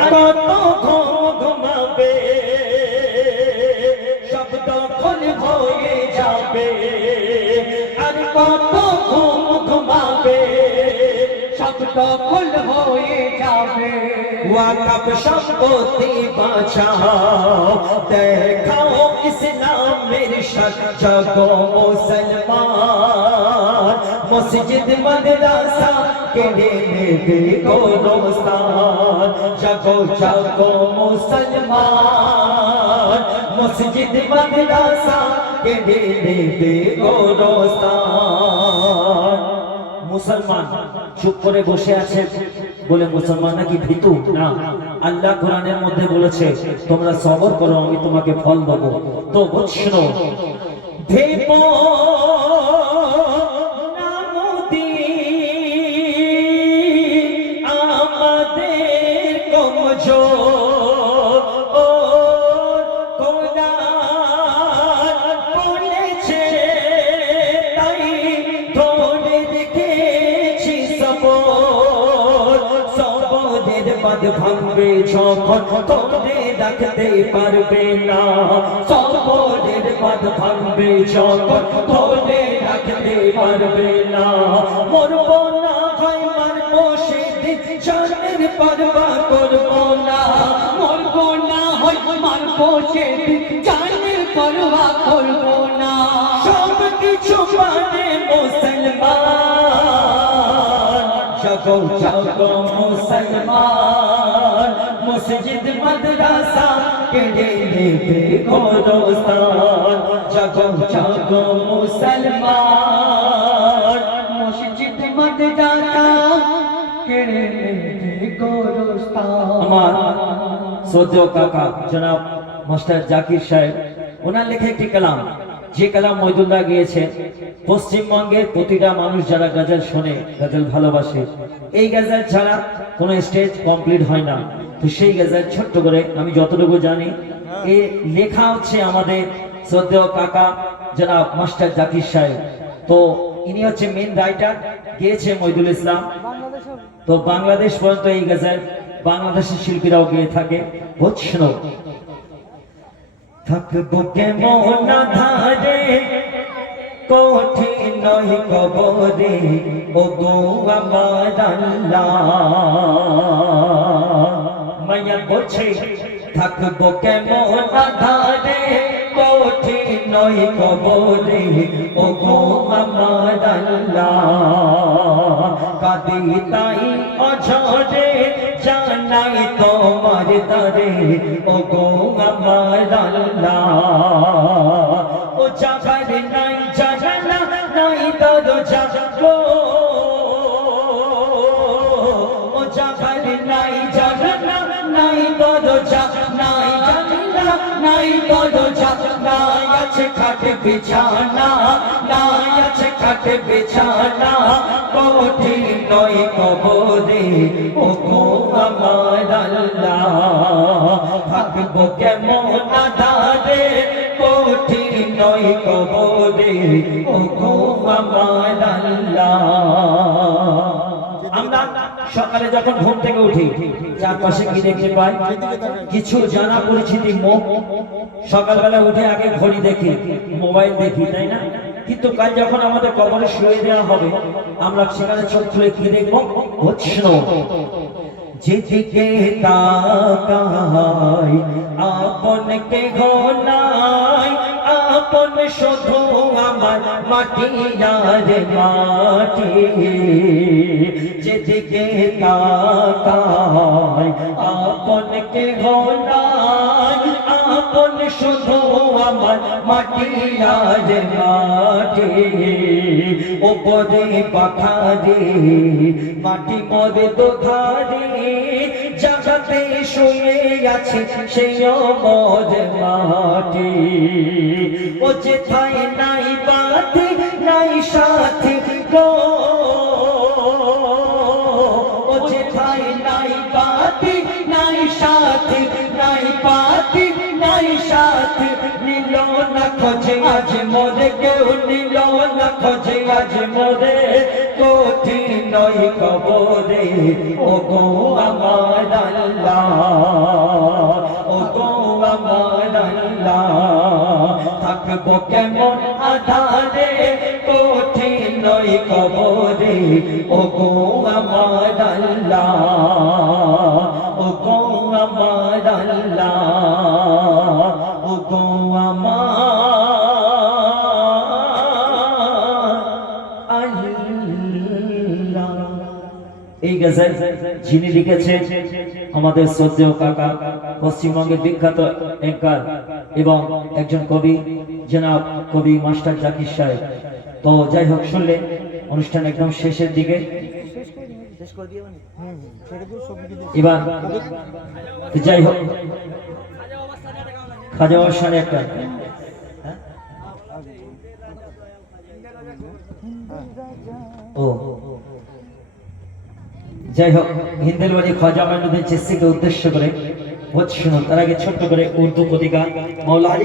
কত ঘুম ঘুমাবে? সব দখল হয়ে যাবে। আর কত ঘুম ঘুমাবে? সব দখল হয়ে যাবে। ওয়াকব সম্পত্তি বাঁচাও। দেখাও মুসলমান। মসজিদ, মাদ্রাসা কেড়ে নেবে মুসলমান মসজিদ নেবে মুসলমান চুপ করে বসে আছে। বলে, মুসলমান নাকি ভীতু? না। আল্লাহ কোরআনের মধ্যে বলেছে, তোমরা সবর করো, আমি তোমাকে ফল দেবো। তো বুঝছ ভেব ভাঙবে, যখন তোরে রাখতে পারবে না। সবরের বাদ ভাঙবে, যখন তোরে রাখতে পারবে না। মরব না হয়, মারবো সেদিন, জানের পারবা করব না। মরবো না হয়, মারবো সেদিন, জানের পরোয়া করব না। সব কিছু মানে মুসলমান। জাগো জাগো মুসলমান মসজিদ মাদ্রাসা কেড়ে নেবে গোরস্তান জাগো জাগো মুসলমান মসজিদ মাদ্রাসা কেড়ে নেবে গোরস্তান আমার শ্রদ্ধেয় কাকা জনাব মাস্টার জাকির সাহেব ওনার লেখা একটি কালাম যে কালাম মৈদুল্লাহ গিয়েছেন পশ্চিমবঙ্গের প্রতিটা মানুষ যারা গাজাল শোনে, গাজাল ভালোবাসে, এই গাজাল ছাড়া কোনো স্টেজ কমপ্লিট হয় না। তো সেই গাজাল ছোট্ট করে আমি যতটুকু জানি, এ লেখা হচ্ছে আমাদের শ্রদ্ধেয় কাকা যারা মাস্টার জাকির সাহেব। তো ইনি হচ্ছে মেন রাইটার গিয়েছে মৈদুল ইসলাম। তো বাংলাদেশ পর্যন্ত এই গজল বাংলাদেশের শিল্পীরাও গিয়ে থাকে। বুঝছ থাকব কেমন ধারে কঠিন নয় কবরে। ও গো আমার মায়া বলছে, থাকব কেমন ধারে কঠিন নয় কবরে। ও গো আমার কাদি তাই অঝরে জানাই তোমার দরে ও গো আমার আল্লাহ। ও জাগার নাই জাগানা নাই তর গো ও জাগার নাই বিছানা নাই আছে খাটে বিছানা। কঠিন নয় কবরে, ও গো আমার আল্লাহ। থাকব কেমন আধারে কঠিন নয় কবরে, ও গো আমার আল্লাহ। আমরা সকালে যখন ঘুম থেকে উঠি, চারপাশে কি দেখতে পাই? কিছু জানা পরিচিতি মুখ সকালবেলা উঠে আগে ঘড়ি দেখি, মোবাইল দেখি, তাই না? কিন্তু কাল যখন আমাদের কবরে শুয়ে দেওয়া হবে, আমরা সেখানে চোখ কি দেখব? হচ্ছে যেদিকে তাকাই আপন কে ঘনাই আপন শুধু আমার মাটি আর মাটি। যেদিকে তাকাই আপন কে আপন শুধু আমার মাটি আর মাটি। ওপরে পাখারে, মাটি মরে দোধারে জাগাতে শুয়ে আছে সেই মদ মাটি। ও যেথায় নাই বাতি নাই সাথী গো ও যেথায় নাই বাতি নাই সাথী নাই বাতি নাই সাথী নীল না খোঁজে আজ মোরে কেউ নীল না খোঁজে আজ মোরে কোঠি নয় কবরে ও গো আমার আল্লাহ থাকব কেমন আধারে? কঠিন কবরে। ও গো আমার আল্লাহ ও গো আমার আল্লাহ ও গো আমার এই গজল যিনি লিখেছেন আমাদের শ্রদ্ধেয় কাকা, পশ্চিমবঙ্গের বিখ্যাত অ্যাঙ্কার এবং একজন কবি, জনাব কবি মাস্টার জাকির সাহেব। তো যাই হোক শুনলেন অনুষ্ঠান একদম শেষের দিকে। এবার যাই হোক, খাজা বাবার একটা? ও। যাই হোক হিন্দেলবাড়ি খাজা মাইনুদ্দিন চিস্তিকে উদ্দেশ্য করে শুনুন তার আগে ছোট্ট করে উর্দু কবিতা। মৌলা আলী